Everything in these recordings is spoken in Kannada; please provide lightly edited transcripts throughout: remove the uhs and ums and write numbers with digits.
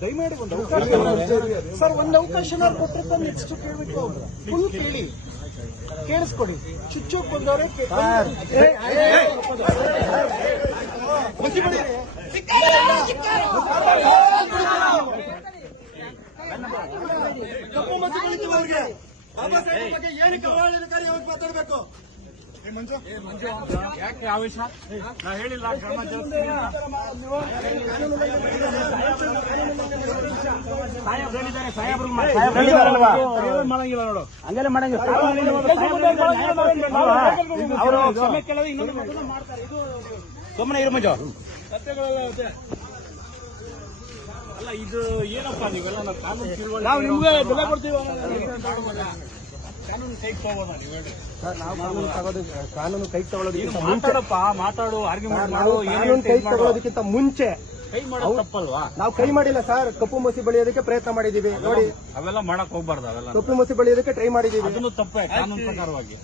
ದಯಮಾಡಿ ಒಂದು ಅವಕಾಶ ಸರ್, ಒಂದು ಅವಕಾಶ ಕೊಟ್ಟರೆ ನೆಕ್ಸ್ಟ್ ಕೇಳಬೇಕು. ಫುಲ್ ಕೇಳಿ, ಕೇಳಿಸ್ಕೊಡಿ. ಚುಚ್ಚೋಕ್ ಬಂದವರೇ ಕಪ್ಪು ಮಸಿ ಬೆಳೀತಿವರಿಗೆ ಬಾಬಾ ಸಾಹೇಬ್ ಬಗ್ಗೆ ಏನಕ್ಕೆ ಅವಹೇಳನಕಾರಿಯಾಗಿ ಮಾತಾಡಬೇಕು? ಯಾಕೆ ಆವೇಶ? ನಾ ಹೇಳಿಲ್ಲ ಕ್ರಮ ಮಾಡಂಗಿಲ್ಲ ನೋಡು, ಹಂಗೆಲ್ಲ ಮಾಡಂಗಿಲ್ಲ. ಅವರು ಕ್ಷಮೆ ಕೇಳೋದು ಇನ್ನೊಂದು ಮಾಡ್ತಾರೆ. ಇದು ಸುಮ್ಮನೆ ಇರು ಮಂಜು. ಅಲ್ಲ, ಇದು ಏನಪ್ಪಾ ನೀವೆಲ್ಲ ಕಾನೂನು ತಿಳುವಳಿಕೆ ನಾವು ನಿಮ್ಗೆ ಬೆಲೆ ಕೊಡ್ತೀವಿ. ಕಾನೂನು ಕೈಗೆ ತಗೋಬೋದಾ ನೀವು ಹೇಳಿ? ನಾವು ಕಾನೂನು ಕೈಗೆ ತಗೊಳ್ಳೋದಕ್ಕಿಂತ ಮಾತಾಡಪ್ಪ, ಮಾತಾಡು, ಆರ್ಗ್ಯುಮೆಂಟ್ ಮಾಡು. ಕಾನೂನು ಕೈಗೆ ತಗೊಳ್ಳೋದಕ್ಕಿಂತ ಮುಂಚೆ ಕೈ ಮಾಡೋದು ತಪ್ಪಲ್ವಾ? ನಾವು ಕೈ ಮಾಡಿಲ್ಲ ಸರ್. ಕಪ್ಪು ಮಸಿ ಬೆಳೆಯೋದಕ್ಕೆ ಪ್ರಯತ್ನ ಮಾಡಿದೀವಿ ನೋಡಿ. ಅವೆಲ್ಲ ಮಾಡಕ್ ಹೋಗ್ಬಾರ್ದು. ಅವೆಲ್ಲ ಕಪ್ಪು ಮಸಿ ಬೆಳೆಯೋದಕ್ಕೆ ಟ್ರೈ ಮಾಡಿದೀವಿ. ಅದನ್ನು ತಪ್ಪೇ ಕಾನೂನು ಪ್ರಕಾರವಾಗಿ.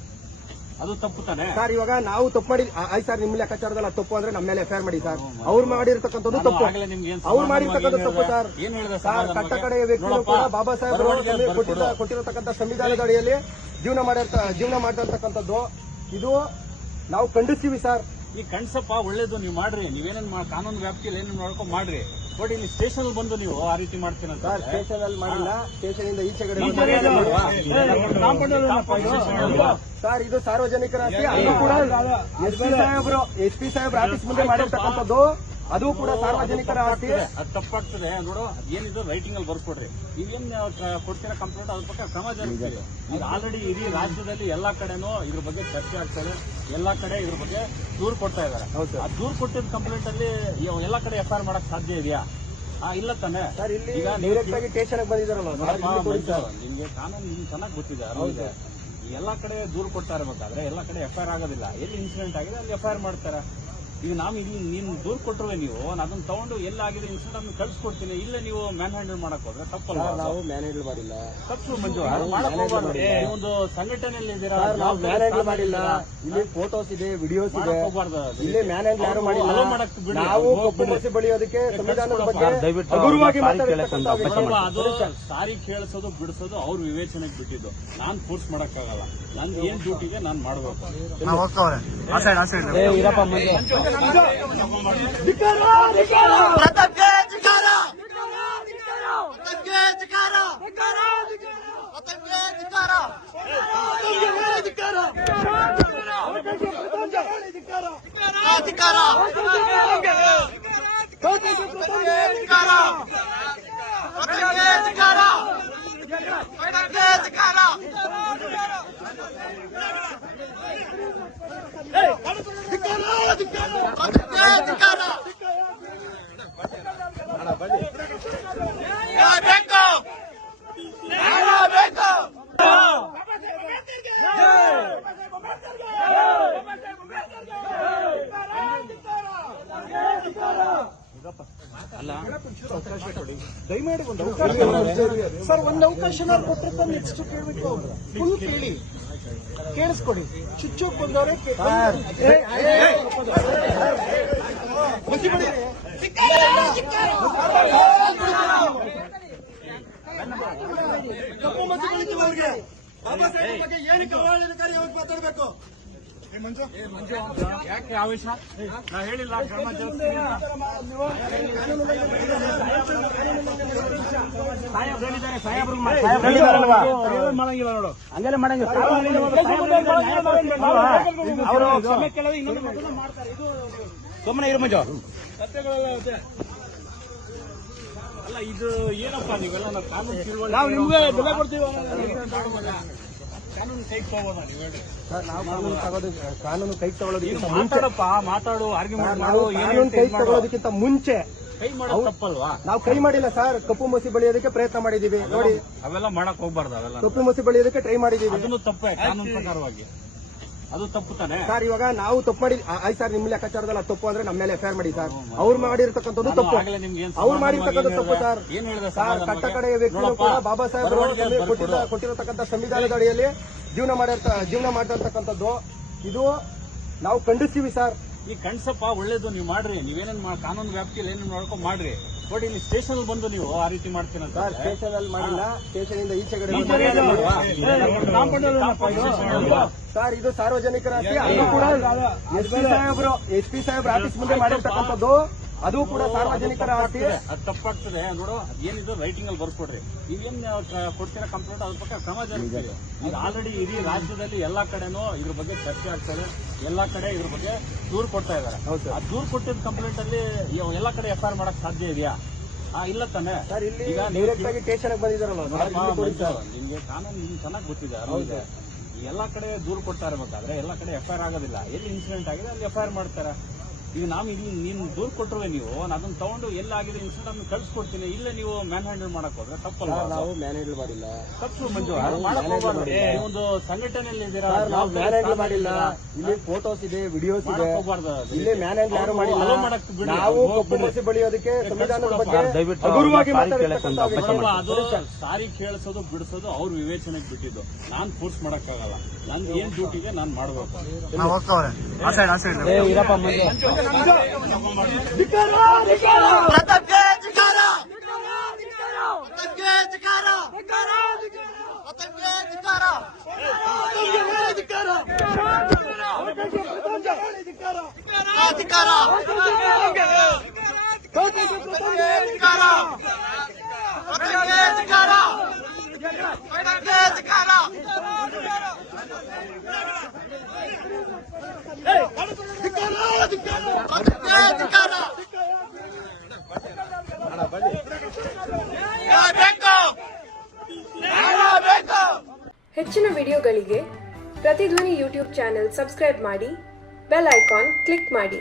ಅದು ತಪ್ಪು ತಾನೆ ಸರ್. ಇವಾಗ ನಾವು ತಪ್ಪು ಮಾಡಿ ಆಯ್ತು ಸರ್, ನಿಮ್ಮ ಲೆಕ್ಕಾಚಾರದಲ್ಲಿ ತಪ್ಪು ಅಂದ್ರೆ ನಮ್ಮ ಮೇಲೆ ಎಫ್ಐಆರ್ ಮಾಡಿ ಸರ್. ಅವ್ರು ಮಾಡಿರ್ತಕ್ಕಂಥದ್ದು ತಪ್ಪು. ಅವ್ರು ಮಾಡಿರ್ತಕ್ಕಂಥ ತಪ್ಪು ಸರ್. ಸರ್, ಕಟ್ಟ ಕಡೆಯ ವ್ಯಕ್ತಿಗಳು ಕೂಡ ಬಾಬಾ ಸಾಹೇಬ್ ಕೊಟ್ಟಿರತಕ್ಕಂಥ ಸಂವಿಧಾನದ ಅಡಿಯಲ್ಲಿ ಜೀವನ ಮಾಡಿರ್ತಕ್ಕಂಥದ್ದು ಇದು ನಾವು ಖಂಡಿಸ್ತೀವಿ ಸರ್. ಈ ಕಣ್ಸಪ್ಪ ಒಳ್ಳೇದು, ನೀವು ಮಾಡ್ರಿ. ನೀವೇನೇನ್ ಕಾನೂನು ವ್ಯಾಪ್ತಿಯಲ್ಲಿ ಏನೇನು ನೋಡ್ಕೊಂಡು ಮಾಡ್ರಿ. ಬಟ್ ಇಲ್ಲಿ ಸ್ಟೇಷನ್ ಬಂದು ನೀವು ಆ ರೀತಿ ಮಾಡ್ತೀರಂತ ಸರ್. ಸ್ಟೇಷನ್ ಅಲ್ಲಿ ಮಾಡಿಲ್ಲ, ಸ್ಟೇಷನ್ ಇಂದ ಈಚೆಗಡೆ ಸರ್. ಇದು ಸಾರ್ವಜನಿಕರ ಆಸ್ತಿ. ಅದು ಕೂಡ ಎಸ್ ಪಿ ಸಾಹೇಬ್ರು ಆಫೀಸ್ ಮುಂದೆ ಮಾಡಿರ್ತಕ್ಕಂಥದ್ದು. ಅದು ಕೂಡ ಸಾರ್ವಜನಿಕರ ಆಸ್ತಿ. ಅದು ತಪ್ಪಾಗ್ತದೆ ನೋಡು. ಏನಿದೆ ರೈಟಿಂಗ್ ಅಲ್ಲಿ ಬರ್ಕೊಡ್ರಿ. ನೀವೇನ್ ಕೊಡ್ತೀರಾ ಕಂಪ್ಲೇಂಟ್, ಅದ್ರ ಬಗ್ಗೆ ಕ್ರಮ ಜರುಗಿಸ್ತೀವಿ. ಈಗ ಆಲ್ರೆಡಿ ಇಡೀ ರಾಜ್ಯದಲ್ಲಿ ಎಲ್ಲಾ ಕಡೆನೂ ಇದ್ರ ಬಗ್ಗೆ ಚರ್ಚೆ ಆಗ್ತದೆ. ಎಲ್ಲಾ ಕಡೆ ಇದ್ರ ಬಗ್ಗೆ ದೂರು ಕೊಡ್ತಾ ಇದಾರೆ. ಆ ದೂರು ಕೊಟ್ಟಿದ್ದ ಕಂಪ್ಲೇಂಟ್ ಅಲ್ಲಿ ಎಲ್ಲಾ ಕಡೆ ಎಫ್ಐಆರ್ ಮಾಡಕ್ ಸಾಧ್ಯ ಇದೆಯಾ? ಇಲ್ಲ ತಾನೆ ಸರ್. ಇಲ್ಲಿ ಡೈರೆಕ್ಟ್ ಆಗಿ ಸ್ಟೇಷನ್ ಬಂದಿದ್ದಾರಲ್ಲ ನಿಮ್ಗೆ ಕಾನೂನು ನಿಮ್ಗೆ ಚೆನ್ನಾಗಿ ಗೊತ್ತಿದೆ. ಎಲ್ಲಾ ಕಡೆ ದೂರು ಕೊಡ್ತಾ ಇರಬೇಕಾದ್ರೆ ಎಲ್ಲಾ ಕಡೆ ಎಫ್ಐಆರ್ ಆಗೋದಿಲ್ಲ. ಎಲ್ಲಿ ಇನ್ಸಿಡೆಂಟ್ ಆಗಿದೆ ಅಲ್ಲಿ ಎಫ್ಐಆರ್ ಮಾಡ್ತಾರೆ. ಈಗ ನಾವು ಇಲ್ಲಿ ನೀನು ದೂರು ಕೊಟ್ಟರುವೆ ನೀವು, ನಾನು ಅದನ್ನ ತಗೊಂಡು ಎಲ್ಲಾಗಿದೆ ಇನ್ಸಿಡೆಂಟ್ ಅನ್ನು ಕಳ್ಸಿಕೊಡ್ತೀನಿ. ಇಲ್ಲೇ ನೀವು ಮ್ಯಾನ್ ಹ್ಯಾಂಡಲ್ ಮಾಡಕ್ ಹೋದ್ರೆ ತಪ್ಪಲ್ಲ. ನಾವು ಮ್ಯಾನ್ ಹ್ಯಾಂಡಲ್ ಮಾಡಿಲ್ಲ. ತಪ್ಪು ಮಂಜು, ಮಾಡಕ್ ಹೋಗ್ಬಾರ್ದು. ಒಂದು ಸಂಘಟನೆಯಲ್ಲಿ ಇದ್ದೀರಾ, ನಾವು ಮ್ಯಾನ್ ಹ್ಯಾಂಡಲ್ ಮಾಡಿಲ್ಲ. ಇಲ್ಲಿ ಫೋಟೋಸ್ ಇದೆ, ವಿಡಿಯೋಸ್ ಇದೆ. ಇಲ್ಲಿ ಮ್ಯಾನ್ ಹ್ಯಾಂಡಲ್ ಯಾರು ಮಾಡಿಲ್ಲ. ನಾವು ಕಪ್ಪು ಮಸಿ ಬೆಳೆಯೋದಕ್ಕೆ ಸಂವಿಧಾನದ ಬಗ್ಗೆ ಹಗುರವಾಗಿ ಅದು ಸಾರಿ ಕೇಳಿಸೋದು ಬಿಡಿಸೋದು ಅವ್ರ ವಿವೇಚನೆಗೆ ಬಿಟ್ಟಿದ್ದು. ನಾನ್ ಫೋರ್ಸ್ ಮಾಡಕ್ಕಾಗಲ್ಲ. ನನ್ ಏನ್ ಡ್ಯೂಟಿಗೆ ನಾನ್ ಮಾಡ್ಬೇಕು. ದಯಮಾಡಿ ಒಂದು ಅವಕಾಶ ಸರ್. ಒಂದು ಅವಕಾಶ ಕೊಟ್ಟರೆ ನೆಕ್ಸ್ಟ್ ಕೇಳಬೇಕು. ಫುಲ್ ಕೇಳಿ, ಕೇಳಿಸ್ಕೊಡಿ. ಚುಚ್ಚೋಕ್ ಬಂದವರೇ ಕಪ್ಪು ಮಸಿ ಬೆಳೀತಿವರಿಗೆ ಬಾಬಾ ಸಾಹೇಬ್ ಬಗ್ಗೆ ಏನಕ್ಕೆ ಅವಹೇಳನಕಾರಿಯಾಗಿ ಮಾತಾಡಬೇಕು? ಯಾಕೆ ಆವೇಶ? ನಾ ಹೇಳಿಲ್ಲ ಕ್ರಮ ಮಾಡಂಗಿಲ್ಲ ನೋಡು, ಹಂಗೆಲ್ಲ ಮಾಡಂಗಿಲ್ಲ. ಅವರು ಕ್ಷಮೆ ಕೇಳೋದು ಇನ್ನೊಂದು ಮಾಡ್ತಾರೆ. ಇದು ಸುಮ್ಮನೆ ಇರು ಮಂಜು. ಅಲ್ಲ, ಇದು ಏನಪ್ಪಾ ನೀವೆಲ್ಲ ಕಾನೂನು ತಿಳುವಳಿಕೆ ನಾವು ನಿಮ್ಗೆ ಬೆಲೆ ಕೊಡ್ತೀವಿ. ಕಾನೂನು ಕೈಗೆ ತಗೋಬೋದಾ ನೀವು ಹೇಳಿ? ಸರ್. ನಾವು ಕಾನೂನು ಕೈಗೆ ತಗೊಳ್ಳೋದಕ್ಕಿಂತ ಮಾತಾಡಪ್ಪ, ಮಾತಾಡು, ಆರ್ಗ್ಯುಮೆಂಟ್ ಮಾಡು. ಕಾನೂನು ಕೈಗೆ ತಗೊಳ್ಳೋದಕ್ಕಿಂತ ಮುಂಚೆ ಕೈ ಮಾಡೋದು ತಪ್ಪಲ್ವಾ? ನಾವು ಕೈ ಮಾಡಿಲ್ಲ ಸರ್. ಕಪ್ಪು ಮಸಿ ಬೆಳೆಯೋದಕ್ಕೆ ಪ್ರಯತ್ನ ಮಾಡಿದೀವಿ ನೋಡಿ. ಅವೆಲ್ಲ ಮಾಡಕ್ ಹೋಗ್ಬಾರ್ದು. ಅವೆಲ್ಲ ಕಪ್ಪು ಮಸಿ ಬೆಳೆಯೋದಕ್ಕೆ ಟ್ರೈ ಮಾಡಿದೀವಿ. ಅದನ್ನು ತಪ್ಪೇ ಕಾನೂನು ಪ್ರಕಾರವಾಗಿ. ಅದು ತಪ್ಪು ತಾನೆ ಸರ್. ಇವಾಗ ನಾವು ತಪ್ಪು ಮಾಡಿ ಆಯ್ತು ಸರ್, ನಿಮ್ಮ ಲೆಕ್ಕಾಚಾರದಲ್ಲಿ ತಪ್ಪು ಅಂದ್ರೆ ನಮ್ಮ ಮೇಲೆ ಎಫ್ಐಆರ್ ಮಾಡಿ ಸರ್. ಅವ್ರು ಮಾಡಿರ್ತಕ್ಕಂಥದ್ದು ತಪ್ಪು. ಅವ್ರು ಮಾಡಿರ್ತಕ್ಕಂಥದ್ದು ತಪ್ಪು ಸರ್. ಸರ್, ಕಟ್ಟ ಕಡೆಯ ವ್ಯಕ್ತಿಗಳು ಕೂಡ ಬಾಬಾ ಸಾಹೇಬ್ ಕೊಟ್ಟಿರತಕ್ಕಂಥ ಸಂವಿಧಾನದ ಅಡಿಯಲ್ಲಿ ಜೀವನ ಮಾಡಿರ್ತಕ್ಕಂಥದ್ದು ಇದು ನಾವು ಖಂಡಿಸ್ತೀವಿ ಸರ್. ಈ ಕಣ್ಸಪ್ಪ ಒಳ್ಳೇದು ನೀವು ಮಾಡ್ರಿ, ನೀವೇನೇನ್ ಕಾನೂನು ವ್ಯಾಪ್ತಿಯಲ್ಲಿ ಏನೇನು ಮಾಡ್ಕೊಂಡು ಮಾಡ್ರಿ. ಬಟ್ ಇಲ್ಲಿ ಸ್ಟೇಷನ್ ಬಂದು ನೀವು ಆ ರೀತಿ ಮಾಡ್ತೀರಂತ ಸರ್ ಸ್ಟೇಷನ್ ಅಲ್ಲಿ ಮಾಡಿಲ್ಲ, ಸ್ಟೇಷನ್ ಇಂದ ಈಚೆಗಡೆ ಸರ್ ಇದು ಸಾರ್ವಜನಿಕರ ಆಸ್ತಿ. ಅದು ಕೂಡ ಎಸ್ ಪಿ ಸಾಹೇಬ್ರು ಆಫೀಸ್ ಮುಂದೆ ಮಾಡಿರ್ತಕ್ಕಂಥದ್ದು, ಅದು ಕೂಡ ಸಾರ್ವಜನಿಕರ ಆಸ್ತಿ. ಅದು ತಪ್ಪಾಗ್ತದೆ ನೋಡು. ಏನಿದೆ ರೈಟಿಂಗ್ ಅಲ್ಲಿ ಬರ್ಸ್ಕೊಡ್ರಿ. ನೀವೇನ್ ಕೊಡ್ತೀರಾ ಕಂಪ್ಲೇಂಟ್, ಅದ್ರ ಪಕ್ಕ ಕ್ರಮ ಜರುಗಿಸ್ತೀರಿ. ಈಗ ಆಲ್ರೆಡಿ ಇಡೀ ರಾಜ್ಯದಲ್ಲಿ ಎಲ್ಲಾ ಕಡೆನೂ ಇದ್ರ ಬಗ್ಗೆ ಚರ್ಚೆ ಆಗ್ತದೆ, ಎಲ್ಲಾ ಕಡೆ ಇದ್ರ ಬಗ್ಗೆ ದೂರು ಕೊಡ್ತಾ ಇದಾರೆ. ಆ ದೂರು ಕೊಟ್ಟಿದ್ದ ಕಂಪ್ಲೇಂಟ್ ಅಲ್ಲಿ ಎಲ್ಲಾ ಕಡೆ FIR ಮಾಡಕ್ ಸಾಧ್ಯ ಇದೆಯಾ? ಇಲ್ಲ ತಾನೆ ಸರ್. ಇಲ್ಲಿ ಡೈರೆಕ್ಟ್ ಆಗಿ ಸ್ಟೇಷನ್ ಬಂದಿದ್ದಾರಲ್ಲ ನಿಮ್ಗೆ ಕಾನೂನು ನಿಮ್ಗೆ ಚೆನ್ನಾಗಿ ಗೊತ್ತಿದೆ. ಎಲ್ಲಾ ಕಡೆ ದೂರು ಕೊಡ್ತಾ ಇರ್ಬೇಕಾದ್ರೆ ಎಲ್ಲಾ ಕಡೆ FIR ಆಗೋದಿಲ್ಲ. ಎಲ್ಲಿ ಇನ್ಸಿಡೆಂಟ್ ಆಗಿದೆ ಅಲ್ಲಿ FIR ಮಾಡ್ತಾರೆ. ಈಗ ನಾವು ಇಲ್ಲಿ ನೀನು ದೂರು ಕೊಟ್ಟರೆ ನೀವು ಅದನ್ನ ತಗೊಂಡು ಎಲ್ಲಾಗಿದೆ ಇನ್ಸಿಡೆಂಟ್ ಅನ್ನು ಕಳ್ಸಿಕೊಡ್ತೀನಿ. ಇಲ್ಲ ನೀವು ಮ್ಯಾನ್ ಹ್ಯಾಂಡಲ್ ಮಾಡಕ್ ಹೋದ್ರೆ ತಪ್ಪಲ್ಲ. ನಾವು ಮ್ಯಾನ್ ಹ್ಯಾಂಡಲ್ ಮಾಡಿಲ್ಲ, ತಪ್ಪು ಮಂಜು. ಮಾಡಕ್ ಹೋಗ್ಬಾರ್ದು. ಒಂದು ಸಂಘಟನೆಯಲ್ಲಿ ಇದ್ದೀರಾ, ನಾವು ಮ್ಯಾನ್ ಹ್ಯಾಂಡಲ್ ಮಾಡಿಲ್ಲ. ಇಲ್ಲಿ ಫೋಟೋಸ್ ಇದೆ, ವಿಡಿಯೋಸ್ ಇದೆ. ಹೋಗ್ಬಾರ್ದು. ಇಲ್ಲಿ ಮ್ಯಾನ್ ಹ್ಯಾಂಡಲ್ ಯಾರು ಮಾಡಿಲ್ಲ. ನಾವು ಕಪ್ಪು ಮಸಿ ಬಳಿಯೋದಕ್ಕೆ ಸಂವಿಧಾನದ ಬಗ್ಗೆ ಹಗುರವಾಗಿ ಅದು ಸಾರಿ ಕೇಳಿಸೋದು ಬಿಡಿಸೋದು ಅವ್ರ ವಿವೇಚನೆಗೆ ಬಿಟ್ಟಿದ್ದು. ನಾನ್ ಫೋರ್ಸ್ ಮಾಡಕ್ಕಾಗಲ್ಲ. ನನ್ ಏನ್ ಡ್ಯೂಟಿಗೆ ನಾನ್ ಮಾಡ್ಬೇಕು. ಹೆಚ್ಚಿನ ವಿಡಿಯೋಗಳಿಗೆ ಪ್ರತಿಧ್ವನಿ ಯೂಟ್ಯೂಬ್ ಚಾನೆಲ್ ಸಬ್ಸ್ಕ್ರೈಬ್ ಮಾಡಿ, ಬೆಲ್ ಐಕಾನ್ ಕ್ಲಿಕ್ ಮಾಡಿ.